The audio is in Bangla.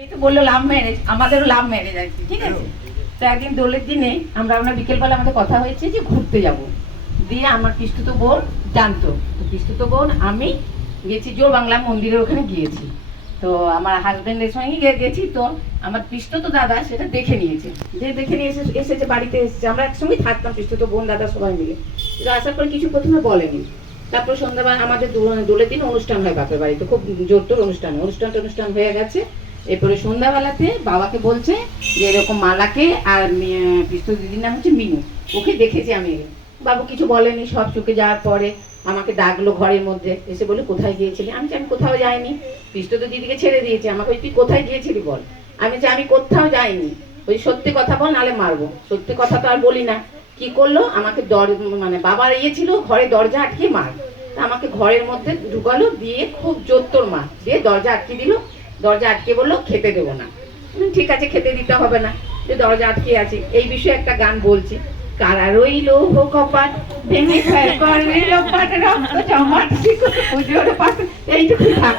এই তো বললো লাভ ম্যারেজ, আমাদেরও লাভ ম্যারেজ আছে, ঠিক আছে। তো একদিন দোলের দিনে আমরা বিকেলবেলা আমাদের কথা হয়েছে যে ঘুরতে যাব। দিয়ে আমার পিস্তুত বোন জানতো, তো পিস্তুত বোন আমি গেছি জোর বাংলা মন্দিরের ওখানে গিয়েছি। তো আমার হাজবেন্ডের সঙ্গে গেছি। তো আমার পিস্তুত দাদা সেটা দেখে নিয়েছে, যে দেখে নিয়ে এসেছে বাড়িতে এসেছে। আমরা একসঙ্গেই থাকতাম পিস্তুত বোন দাদা সবাই মিলে। তো আসার পরে কিছু প্রথমে বলেনি। তারপর সন্ধ্যাবেলা আমাদের দোলের দিন অনুষ্ঠান হয় বাপের বাড়িতে, খুব জোরতোর অনুষ্ঠান হয়ে গেছে। এরপরে সন্ধ্যাবেলাতে বাবাকে বলছে যে এরকম মালাকে আর পিস্তল দিদির নাম হচ্ছে মিনু, ওকে দেখেছি আমি। বাবু কিছু বলেনি, সব চুকে যাওয়ার পরে আমাকে ডাকলো ঘরের মধ্যে, এসে বলে কোথায় গিয়েছিলি। আমি কোথাও যাইনি, পিস্তল দিদিকে ছেড়ে দিয়েছে। আমাকে তুই কোথায় গিয়েছিলি বল। আমি কোথাও যাইনি, ওই সত্যি কথা বল নালে মারবো। সত্যি কথা তো আর বলি না। কি করলো, আমাকে বাবার ছিল ঘরে দরজা আটকে মার। আমাকে ঘরের মধ্যে ঢুকালো, দিয়ে খুব জোর তোর মা দিয়ে দরজা আটকে দিল। দরজা আটকে বললো খেতে দেবো না। ঠিক আছে, খেতে দিতে হবে না, যে দরজা আটকে আছে। এই বিষয়ে একটা গান বলছি। কারা রইল কপাট ভেঙে ফেল করলে লোপাট রক্ত জমাট এইটুকু থাক।